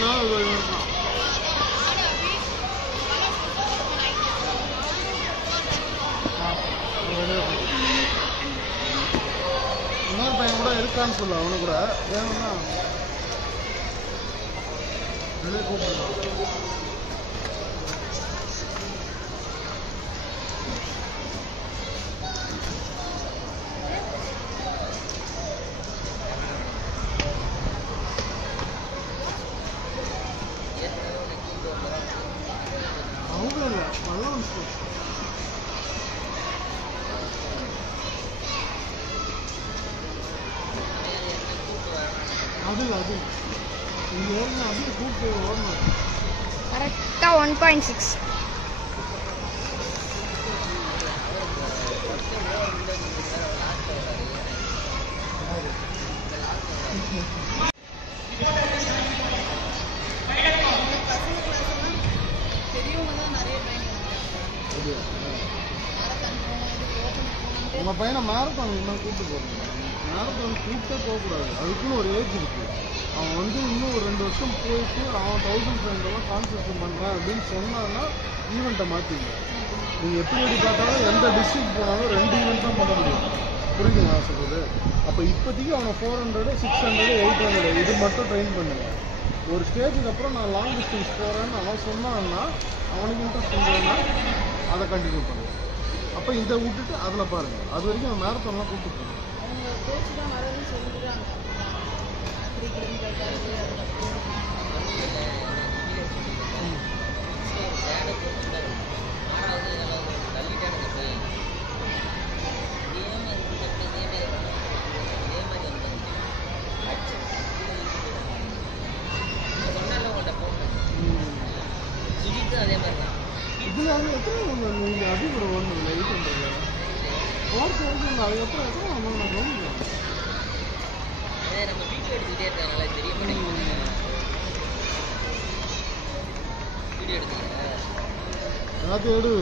இன்னொரு பையன் கூட இருக்கான்னு சொல்ல அவனு கூட வேணும்னா வெளியே கூப்பிடலாம். அவங்க இல்லை பள்ளம் அது அது இங்கே ஏறினா அப்படியே கூப்பிட்டு ஓடணும். கரெக்டாக 1.6. உங்கள் பையனை மேரத்தான் கூப்பிட்டு போகணும். மேரத்தான் கூப்பிட்டே போகக்கூடாது. அதுக்குன்னு ஒரு ஏஜ் இருக்குது. அவன் வந்து இன்னும் ஒரு 2 வருஷம் போயிட்டு அவன் 1500 கான்சென்ட்ரேட் பண்ணுறான் அப்படின்னு சொன்னான்னா ஈவெண்ட்டை மாற்றிங்க. நீங்கள் எப்படி பார்த்தாலும் எந்த டிஸ்ட்ரிக்ட் போனாலும் 2 ஈவெண்ட் தான் பண்ண முடியும். புரியுதுங்க நான் சொல்கிறது? அப்போ இப்போதைக்கு அவனை 400, 600, 800 இது மட்டும் ட்ரெயின் பண்ணுங்க. ஒரு ஸ்டேஜுக்கு அப்புறம் நான் லாங் டிஸ்டன்ஸ் போகிறேன்னு அவன் சொன்னான்னா அவனுக்கு இன்ட்ரெஸ்ட் இருந்ததுன்னா அதை கண்டினியூ பண்ணுவேன். அப்போ இதை விட்டுட்டு அதில் பாருங்கள். அது வரைக்கும் அவன் மேரத்தான்லாம் கூப்பிட்டு போகணும். இதில் அது எத்தனை நீங்கள் அதிகம் ஒன்று இல்லை 800 ஓர்ஸ் வந்து அதுக்கப்புறம் எத்தனை நம்ம கவனிக்கலாம். நம்ம வீடியோ எடுத்துக்கிட்டே இருக்காங்களா தெரிய மாட்டேங்குது. வீடியோ எடுத்துக்கிறேன் எல்லாத்தையும் எடு.